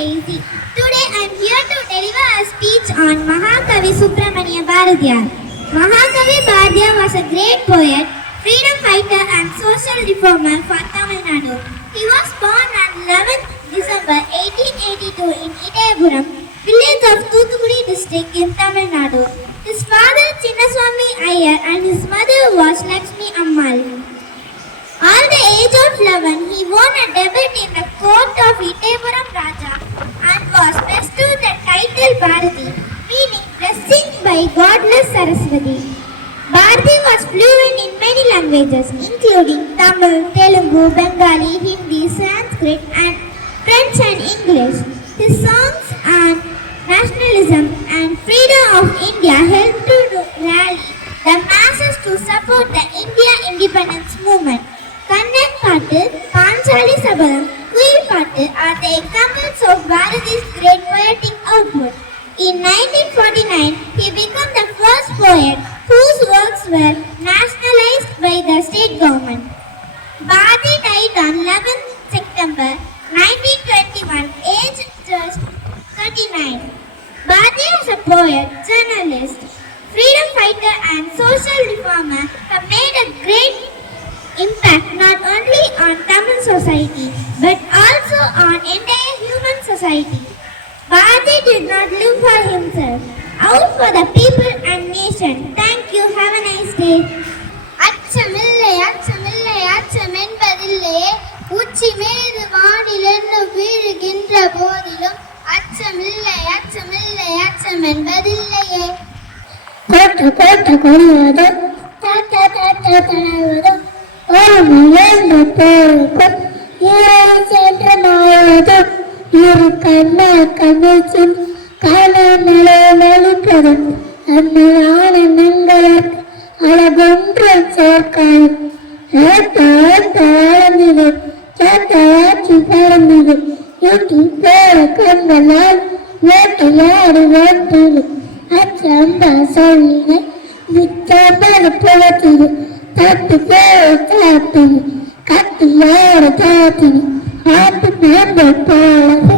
Daisy. Today I am here to deliver a speech on Mahakavi Subramania Bharatiyar. Mahakavi Bharatiyar was a great poet, freedom fighter and social reformer for Tamil Nadu. He was born on 11th December 1882 in Idayapuram, village of Thoothukudi district in Tamil Nadu. His father Chinnaswamy Iyer and his mother was Lakshmi Ammal. At the age of 11, he won a debut in the court of Idayapuram Raja and was bestowed the title Bharati, meaning blessing by godless Saraswati. Bharati was fluent in many languages, including Tamil, Telugu, Bengali, Hindi, Sanskrit, and French and English. His songs on nationalism and freedom of India helped to rally the masses to support the India independence movement. Kannan Pattu, Panchali Sabalam, Kuil Pattu are the examples of Bharati's great poetic output. In 1949, he became the first poet whose works were nationalized by the state government. Bharati died on 11th September 1921, aged just 39. Bharati as a poet, journalist, freedom fighter and social reformer have made a great impact not only on Tamil society but also on entire human society. Bharati did not live for himself, out for the people and nation. Thank you. Have a nice day. அச்சமில்லை அச்சமில்லை அச்சமென்பதில்லையே உச்சி மீது வானிலென்னு வீழுகின்ற போதிலும் அச்சமில்லை அச்சமில்லை அச்சமென்பதில்லையே. கோட்ட கோட்ட கொள்வது தாத்த தாத்த தனவது ஒரு முயன்ற போருக்கும் ஏறி சென்று மாறுவது இரு கண்ணால் கண்ணிச்சும் காலநிலை நலிப்பது அன்னையான நங்களுக்கு அழகொன்றும் சேர்க்காது ஆழ்ந்தது சாத்தாட்சி பறந்தது எட்டி பேர கண்களால் வேட்டையாடி வேட்டது அச்சம்பா சொல்லினை விச்சம்பது புலத்திது தட்டு பேர தாத்தினி கட்டியார தாத்தினி ஆட்டு மேம்பை போலது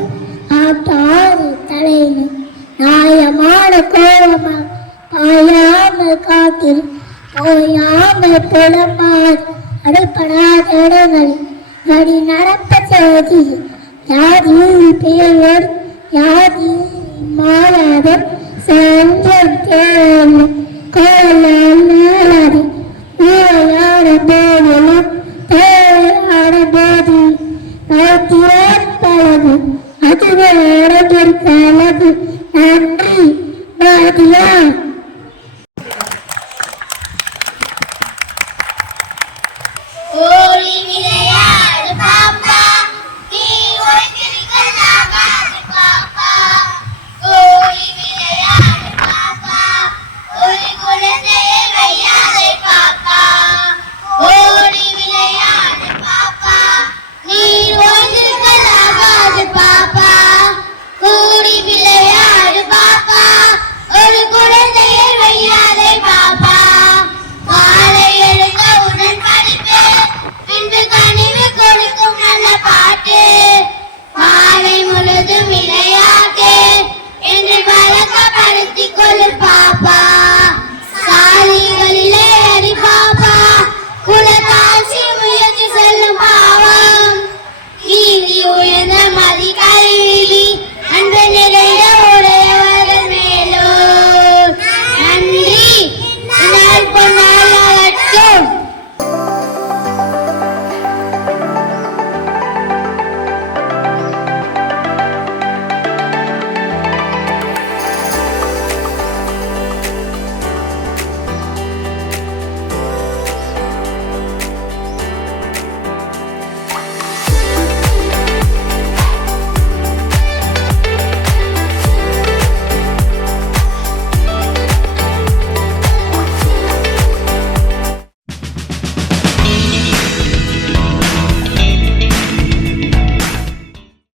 ஆட்டாறு தலையினை நியாயமான கோலமாக பாயாமல் காத்திரு போயாமல் புலமாறு அடைப்படாத இடங்களில் வழி நடப்ப செய்தி யாதியில் பேயோடு யாதியில் மாறாத செஞ்சம் தேவை கோலால் நாளாது ஊழையாட போதிலும் தேவையான போதி